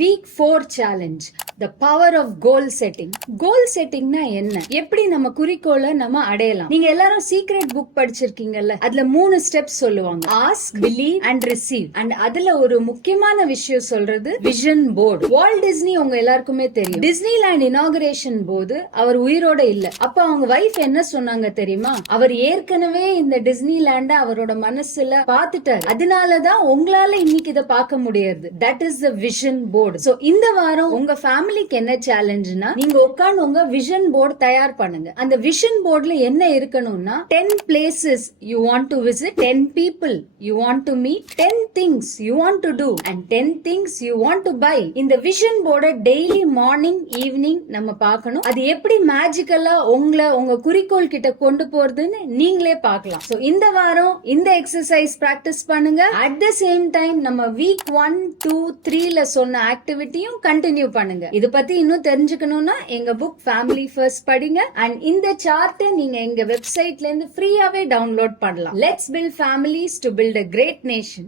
Week 4 challenge, the power of goal setting. Goal செட்டிங்னா என்ன, எப்படி நம்ம குறிக்கோளை நம்ம அடையலாம்? நீங்க எல்லாரும் சீக்ரெட் புக் படிச்சிருக்கீங்கல்ல, அதுல 3 ஸ்டெப்ஸ் சொல்லுவாங்க. Ask, believe and receive. And அதுல ஒரு முக்கியமான விஷயம் சொல்றது விஷன் போர்டு. வால்ட் டிஸ்னி உங்க எல்லாருக்குமே தெரியும். டிஸ்னிலேண்ட் இனாகுரேஷன் போது அவர் உயிரோட இல்ல. அப்ப அவங்க வைஃப் என்ன சொன்னாங்க தெரியுமா? அவர் ஏற்கனவே இந்த டிஸ்னிலேண்ட அவரோட மனசுல பாத்துட்டாரு, அதனாலதான் உங்களால இன்னைக்கு இதை பார்க்க முடியாது. That is the vision board. So இந்த வாரம் உங்க ஃபேமிலிக்கு என்ன சேலஞ்சுனா, நீங்க உட்கார்ந்து உங்க விஷன் போர்டு தயார் பண்ணுங்க. அந்த விஷன் போர்டுல என்ன இருக்கணும்னா, 10 places you want to visit, 10 people you want to meet, 10 things you want to do and 10 things you want to buy. இந்த விஷன் போர்டை டெய்லி மார்னிங் ஈவினிங் நம்ம பார்க்கணும். அது எப்படி மேஜிக்கலா உங்களை உங்க குறிக்கோள் கிட்ட கொண்டு போறதுன்னு நீங்களே பார்க்கலாம். சோ இந்த வாரம் இந்த எக்ஸசைஸ் பிராக்டிஸ் பண்ணுங்க. அட் த சேம் டைம் நம்ம வீக் 1, 2, 3ல சொன்ன ஆக்டிவிட்டியும் கண்டினியூ பண்ணுங்க. இது பத்தி இன்னும் தெரிஞ்சுக்கணும்னா எங்க புக் ஃபேமிலி ஃபர்ஸ்ட் படிங்க. அண்ட் இந்த சார்ட்டை நீங்க எங்க வெப்சைட்ல இருந்து ஃப்ரீயாவே டவுன்லோட் பண்ணலாம். Let's build families to build a great nation.